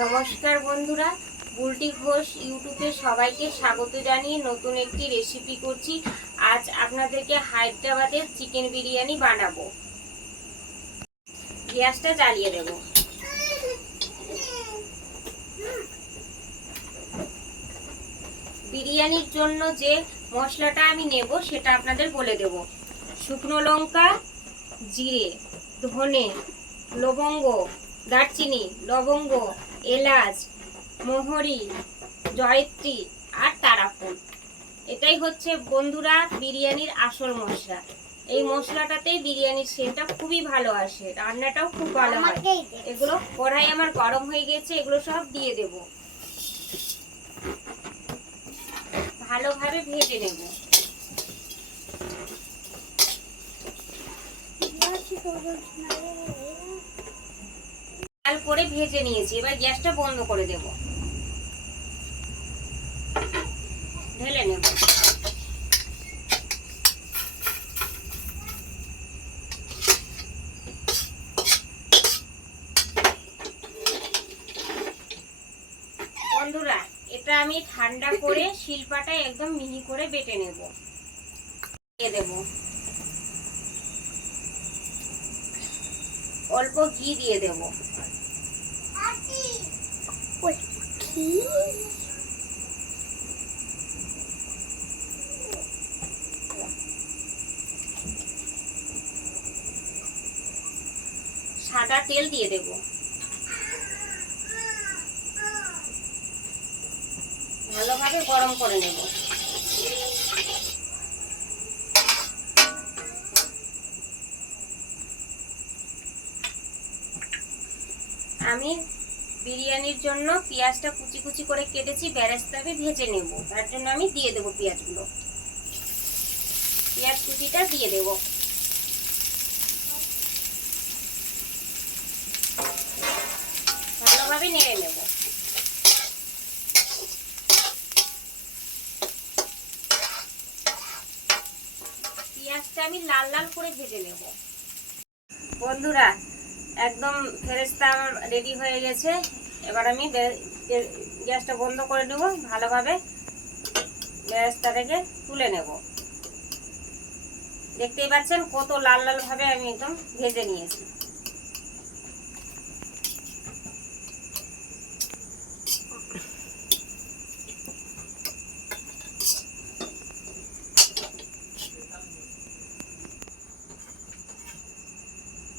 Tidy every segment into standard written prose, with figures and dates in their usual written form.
নমস্কার বন্ধুরা, বুলটি ঘোষ ইউটিউবে সবাইকে স্বাগত জানিয়ে নতুন একটি রেসিপি করছি। আজ আপনাদেরকে হায়দ্রাবাদের চিকেন বিরিয়ানি বানাবো। গ্যাসটা জ্বালিয়ে দেব। বিরিয়ানির জন্য যে মশলাটা আমি নেব সেটা আপনাদের বলে দেব। শুকনো লঙ্কা, জিরে, ধনে, লবঙ্গ, দারচিনি, লবঙ্গ, এলাচ, মোহরি, জয়ত্রী আর তারাফুল। এটাই হচ্ছে বন্ধুরা বিরিয়ানির আসল মশলা। এই মশলাটাতেই বিরিয়ানির সেন্টটা খুবই ভালো আসে, রান্নাটাও খুব ভালো হয়। এগুলো কড়াই আমার গরম হয়ে গেছে, এগুলো সব দিয়ে দেব। ভালোভাবে ভেজে নেব। লাল করে ভেজে নিয়েছি, এবার গ্যাসটা বন্ধ করে দেব। ঢেলে নেব। বন্ধুরা, এটা আমি ঠান্ডা করে শিলপাটায় একদম মিহি করে বেটে নেব। দিয়ে দেব অল্প ঘি, দিয়ে দেব সাদা তেল, দিয়ে দেব ভালোভাবে গরম করে নেব। আমি বিরিয়ানির জন্য পেঁয়াজটা কুচি কুচি করে কেটেছি, বেরেস্তা আমি ভেজে নেব। তার জন্য আমি দিয়ে দেব পেঁয়াজগুলো। পেঁয়াজ কুচিটা দিয়ে দেব। ভালোভাবে নেড়ে নেব। পেঁয়াজটা আমি লাল লাল করে ভেজে নেব। বন্ধুরা, একদম ফেরেস্তা আমার রেডি হয়ে গেছে। এবার আমি গ্যাসটা বন্ধ করে দেবো। ভালোভাবে বেরেস্তাটাকে তুলে নেব। দেখতেই পাচ্ছেন কত লাল লাল ভাবে আমি একদম ভেজে নিয়েছি।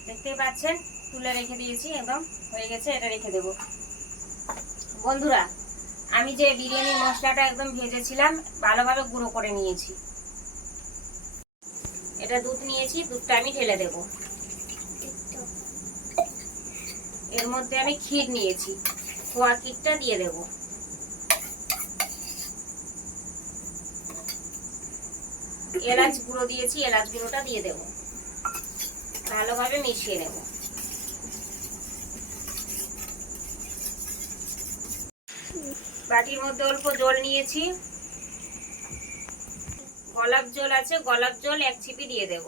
দেখতেই পাচ্ছেন তুলে রেখে দিয়েছি, একদম হয়ে গেছে। এটা রেখে দেব। বন্ধুরা, আমি যে বিরিয়ানির মশলাটা একদম ভেজেছিলাম ভালোভাবে গুঁড়ো করে নিয়েছি। এটা দুধ নিয়েছি, দুধটা আমি ঢেলে দেব। এর মধ্যে আমি ক্ষীর নিয়েছি, খোয়া ক্ষীরটা দিয়ে দেব। এলাচ গুঁড়ো দিয়েছি, এলাচ গুঁড়োটা দিয়ে দেব। ভালোভাবে মিশিয়ে নেব। বাটির মধ্যে অল্প জল নিয়েছি, গোলাপ জল আছে, গোলাপ জল 1 চিপি দিয়ে দেব।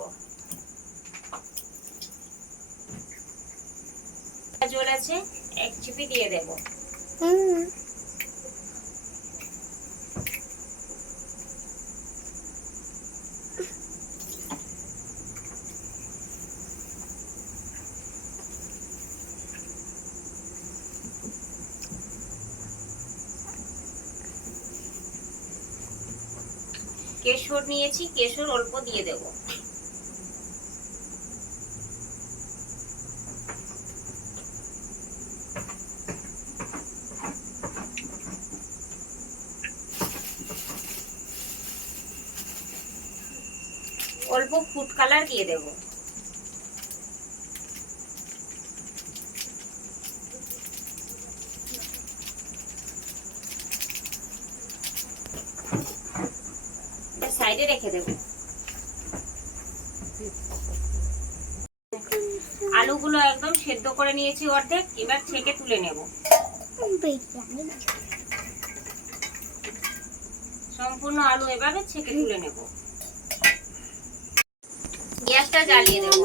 জল আছে 1 চিপি দিয়ে দেব। কেশর নিয়েছি, কেশর অল্প দিয়ে দেব। অল্প ফুড কালার দিয়ে দেব। সাইডে রেখে দেব। আলুগুলো একদম সেদ্ধ করে নিয়েছি অর্ধেক, এবার ছেঁকে তুলে নেব। সম্পূর্ণ আলু এভাবে ছেঁকে তুলে নেব। গ্যাসটা জ্বালিয়ে দেব।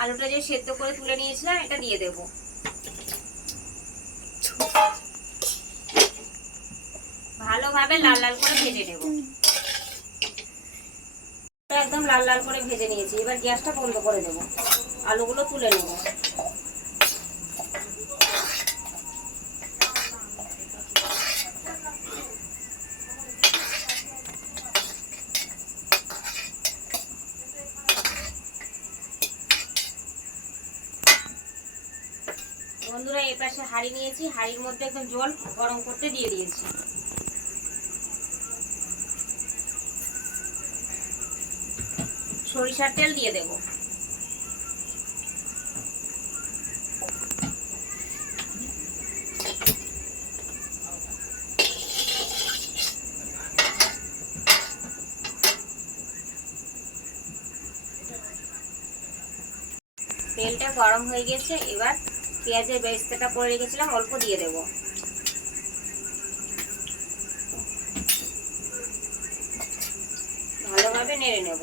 আলুটা যে সেদ্ধ করে তুলে নিয়েছিলাম এটা দিয়ে দেব। ভালোভাবে লাল লাল করে ভেজে নেব। একদম লাল লাল করে ভেজে নিয়েছি, এবার গ্যাসটা বন্ধ করে দেব, আলুগুলো তুলে নেব। বন্ধুরা, এই পাশে হাঁড়ি নিয়েছি, হাঁড়ির মধ্যে একদম জল গরম করতে দিয়ে দিয়েছি। সরিষার তেল দিয়ে দেব। তেলটা গরম হয়ে গেছে, এবার পেঁয়াজের বেরেস্তাটা করে রেখেছিলাম অল্প দিয়ে দেব। ভালোভাবে নেড়ে নেব।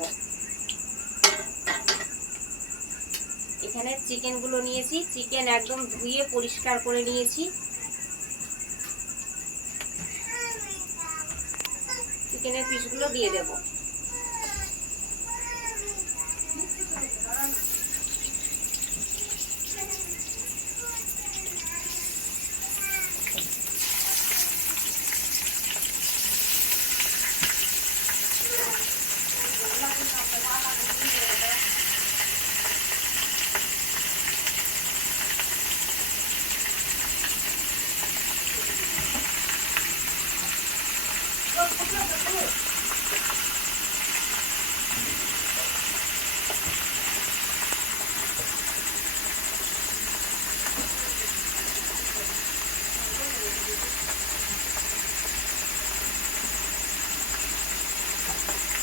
এখানে চিকেন গুলো নিয়েছি, চিকেন একদম ধুয়ে পরিষ্কার করে নিয়েছি। চিকেনের পিসগুলো দিয়ে দেব।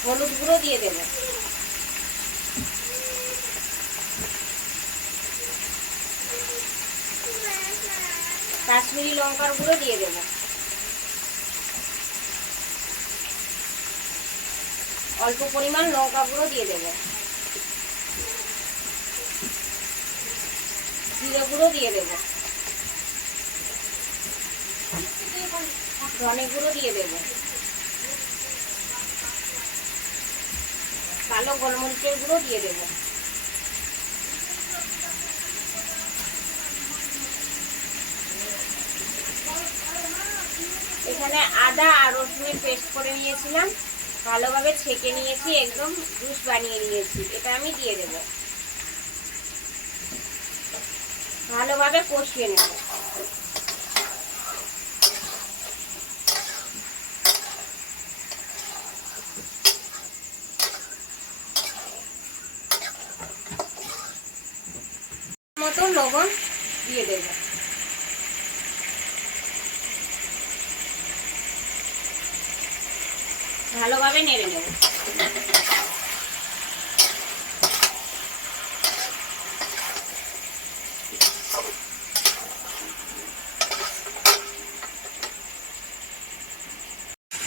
হলুদ গুঁড়ো দিয়ে দেব। কাশ্মীরি লঙ্কার গুঁড়ো দিয়ে দেব। অল্প পরিমাণ লঙ্কা গুঁড়ো দিয়ে দেব। জিরে গুঁড়ো দিয়ে দেব। ধনে গুঁড়ো দিয়ে দেব। কালো গোলমরিচের গুঁড়ো দিয়ে দেব। এখানে আদা আর রসুনের পেস্ট করে নিয়েছিলাম, ভালোভাবে ছেঁকে নিয়েছি, একদম জুস বানিয়ে নিয়েছি, এটা আমি দিয়ে দেব। ভালোভাবে কষিয়ে নেব। মতো লবণ দিয়ে দেব। ভালোভাবে নেড়ে নেব।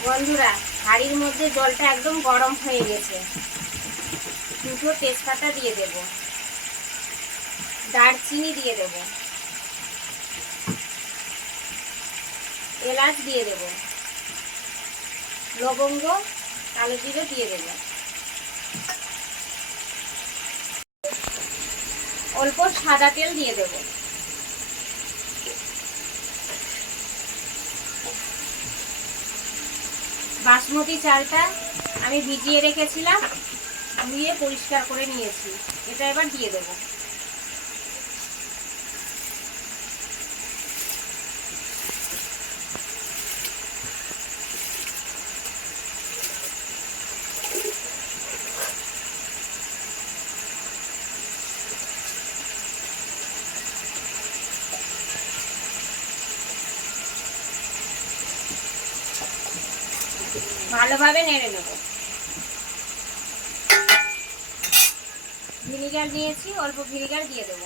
বন্ধুরা, হাঁড়ির মধ্যে জলটা একদম গরম হয়ে গেছে। দুটো তেজপাতা দিয়ে দেব, দারচিনি দিয়ে দেব, এলাচ দিয়ে দেব, লবঙ্গ, কালো জিরে দিয়ে দেব। অল্প সাদা তেল দিয়ে দেব। বাসমতি চালটা আমি ভিজিয়ে রেখেছিলাম, ধুয়ে পরিষ্কার করে নিয়েছি, এটা এবার দিয়ে দেব। ভালোভাবে নেড়ে নেব। ভিনিগার নিয়েছি, অল্প ভিনিগার দিয়ে দেব।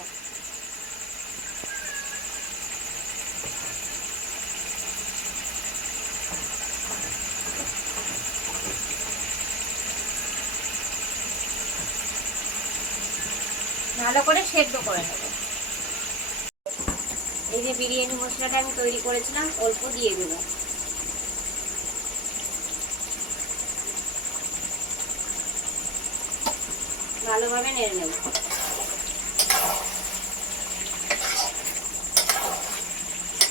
ভালো করে সেদ্ধ করে নেব। এই যে বিরিয়ানি মশলাটা আমি তৈরি করেছিলাম অল্প দিয়ে দেব। ভালোভাবে নেড়ে নেব।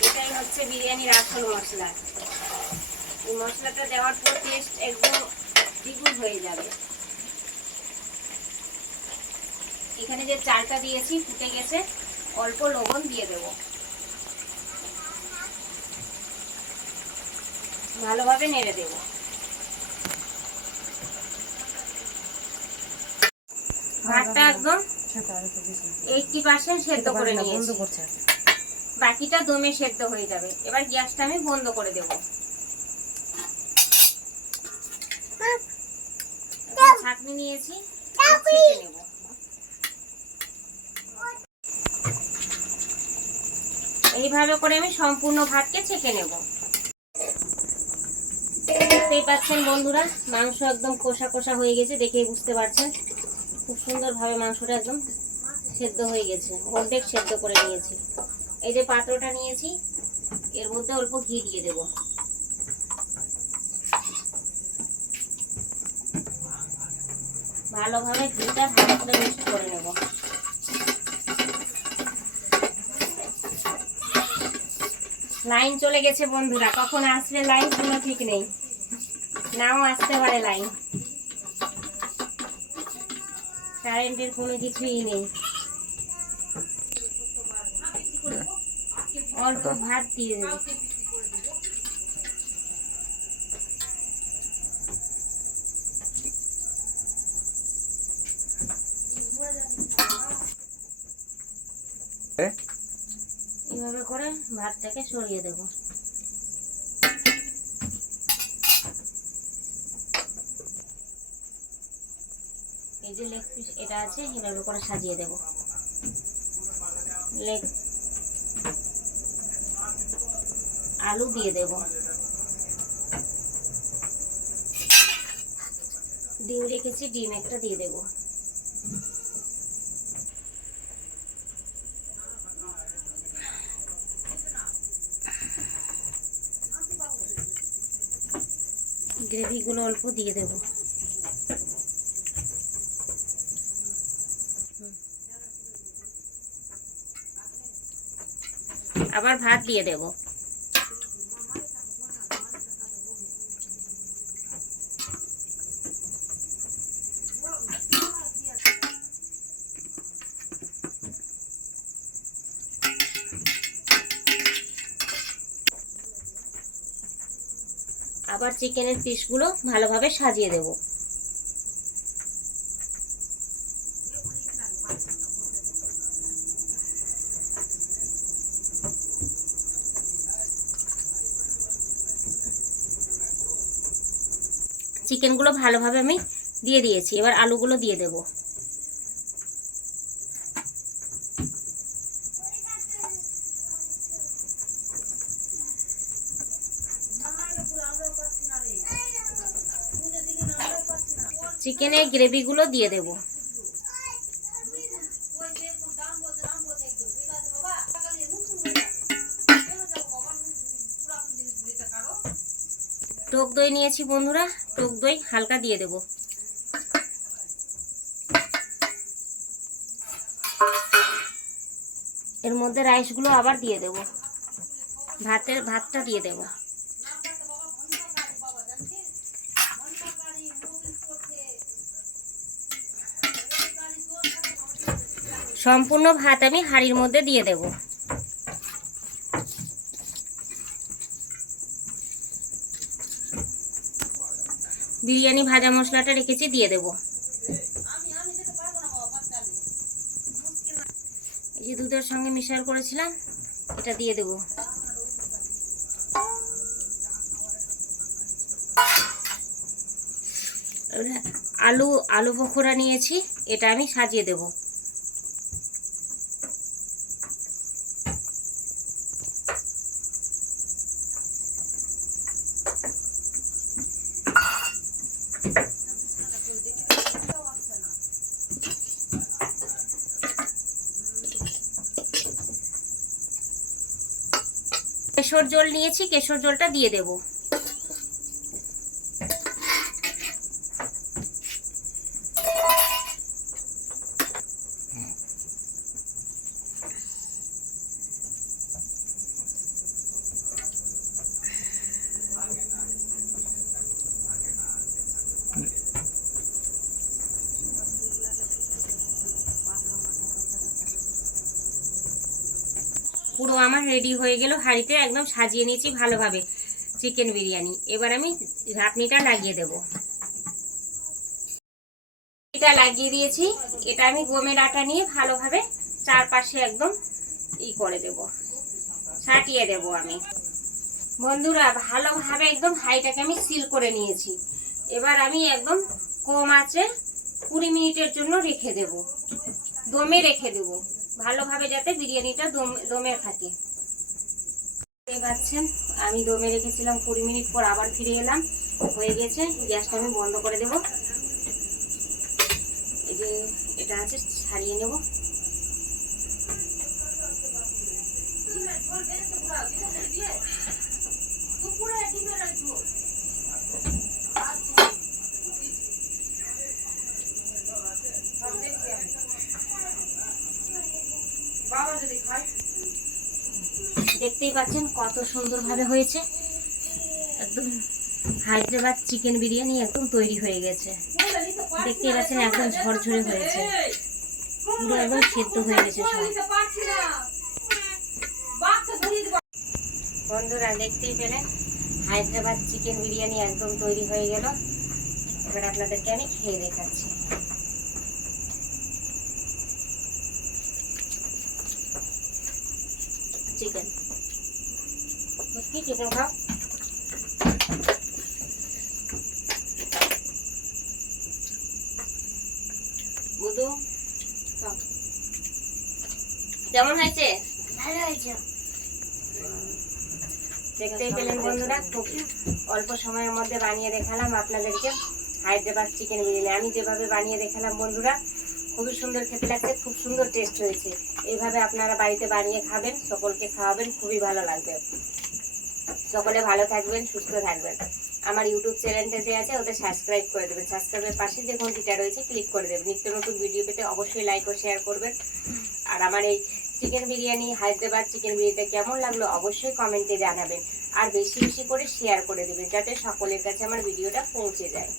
এটাই হচ্ছে বিরিয়ানির আসল মশলা। এই মশলাটা দেওয়ার পর টেস্ট একদম দ্বিগুণ হয়ে যাবে। এখানে যে চালটা দিয়েছি ফুটে গেছে, অল্প লবণ দিয়ে দেব। ভালোভাবে নেড়ে দেব। ভাতটা একদম 80% সেদ্ধ করে নিয়েছি, বাকিটা দমে সেদ্ধ হয়ে যাবে। এবার গ্যাসটা আমি বন্ধ করে দেব। ছাঁকনি নিয়েছি, ছেঁকে নেব। এইভাবে করে আমি সম্পূর্ণ ভাতকে ছেঁকে নেব। দেখতেই পাচ্ছেন বন্ধুরা, মাংস একদম কষা কষা হয়ে গেছে, দেখেই বুঝতে পারছেন। খুব সুন্দরভাবে মাংসটা একদম সেদ্ধ হয়ে গেছে, অর্ধেক সেদ্ধ করে নিয়েছি। এই যে পাত্রটা নিয়েছি, এর মধ্যে অল্প ঘি দিয়ে দেব। ভালোভাবে ঘিটা ভালো করে মিক্স করে নেব। লাইন চলে গেছে বন্ধুরা, কখন আসবে লাইন কোনো ঠিক নেই, নাও আসতে পারে লাইন, কারেন্টের কোনো কিছুই নেই। অল্প ভাত দিয়ে দেব। এইভাবে করে ভাতটাকে সরিয়ে দেব। এই যে লেগ পিস এটা আছে, এইভাবে করে সাজিয়ে দেব। লেগ আলু দিয়ে দেব। ডিম রেখেছি, ডিম একটা দিয়ে দেব। গ্রেভিগুলো অল্প দিয়ে দেব। আবার ভাত দিয়ে দেব। আবার চিকেনের পিসগুলো ভালোভাবে সাজিয়ে দেব। চিকেনগুলো ভালোভাবে আমি দিয়ে দিয়েছি, এবার আলুগুলো দিয়ে দেব। চিকেনের গ্রেভিগুলো দিয়ে দেব। টক দই নিয়েছি বন্ধুরা, টক দই হালকা দিয়ে দেব। এর মধ্যে রাইসগুলো আবার দিয়ে দেব। ভাতটা দিয়ে দেব। সম্পূর্ণ ভাত আমি হাঁড়ির মধ্যে দিয়ে দেব। বিরিয়ানি ভাজা মশলাটা রেখেছি, দিয়ে দেব। এই যে দুধের সঙ্গে মিশ্রণ করেছিলাম, এটা দিয়ে দেব। আলু পকোড়া নিয়েছি, এটা আমি সাজিয়ে দেব। কেশর জল নিয়েছি, কেশর জলটা দিয়ে দেব। পুরো আমার রেডি হয়ে গেল, হাঁড়িতে একদম সাজিয়ে নিয়েছি ভালোভাবে চিকেন বিরিয়ানি। এবার আমি ঢাকনিটা লাগিয়ে দেব। এটা লাগিয়ে দিয়েছি, এটা আমি গমের আটা নিয়ে ভালোভাবে চারপাশে একদম করে দেব, ছাটিয়ে দেব আমি। বন্ধুরা ভালোভাবে একদম হাঁড়িটাকে আমি সিল করে নিয়েছি। এবার আমি একদম কম আঁচে 20 মিনিটের জন্য রেখে দেব, দমে রেখে দেব ভালোভাবে, যাতে বিরিয়ানিটা দমে থাকে। দেখতে পাচ্ছেন আমি দমে রেখেছিলাম, 20 মিনিট পর আবার ফিরে এলাম, হয়ে গেছে। গ্যাসটা আমি বন্ধ করে দেব। এই যে এটা আছে, ছাড়িয়ে নেব। দেখতেই পাচ্ছেন কত সুন্দর ভাবে হয়েছে, একদম হায়দ্রাবাদ চিকেন বিরিয়ানি একদম তৈরি হয়ে গেছে। দেখতেই পাচ্ছেন একদম ঝরঝরে হয়েছে, পুরো একদম সেদ্ধ হয়ে গেছে সব। বন্ধুরা দেখতেই পেলেন হায়দ্রাবাদ চিকেন বিরিয়ানি একদম তৈরি হয়ে গেল। এবার আপনাদেরকে আমি খেয়ে দেখাচ্ছি। চিকেন চিকেন খাও। বুধু কেমন হয়েছে? ভালো হয়েছে। দেখতেই পেলেন বন্ধুরা, খুব অল্প সময়ের মধ্যে বানিয়ে দেখালাম আপনাদেরকে হায়দ্রাবাদ চিকেন বিরিয়ানি। আমি যেভাবে বানিয়ে দেখালাম বন্ধুরা, খুবই সুন্দর খেতে লাগছে, খুব সুন্দর টেস্ট হয়েছে। এইভাবে আপনারা বাড়িতে বানিয়ে খাবেন, সকলকে খাওয়াবেন, খুবই ভালো লাগবে। সকলে ভালো থাকবেন, সুস্থ থাকবেন। আমার ইউটিউব চ্যানেলটা যে আছে ওটা সাবস্ক্রাইব করে দেবেন, সাবস্ক্রাইবের পাশে যে ঘন্টিটা রয়েছে ক্লিক করে দেবেন। নিত্য নতুন ভিডিও পেতে অবশ্যই লাইক ও শেয়ার করবেন। আর আমার এই চিকেন বিরিয়ানি, হায়দ্রাবাদ চিকেন বিরিয়ানিটা কেমন লাগলো অবশ্যই কমেন্টে জানাবেন। আর বেশি বেশি করে শেয়ার করে দেবেন, যাতে সকলের কাছে আমার ভিডিওটা পৌঁছে যায়।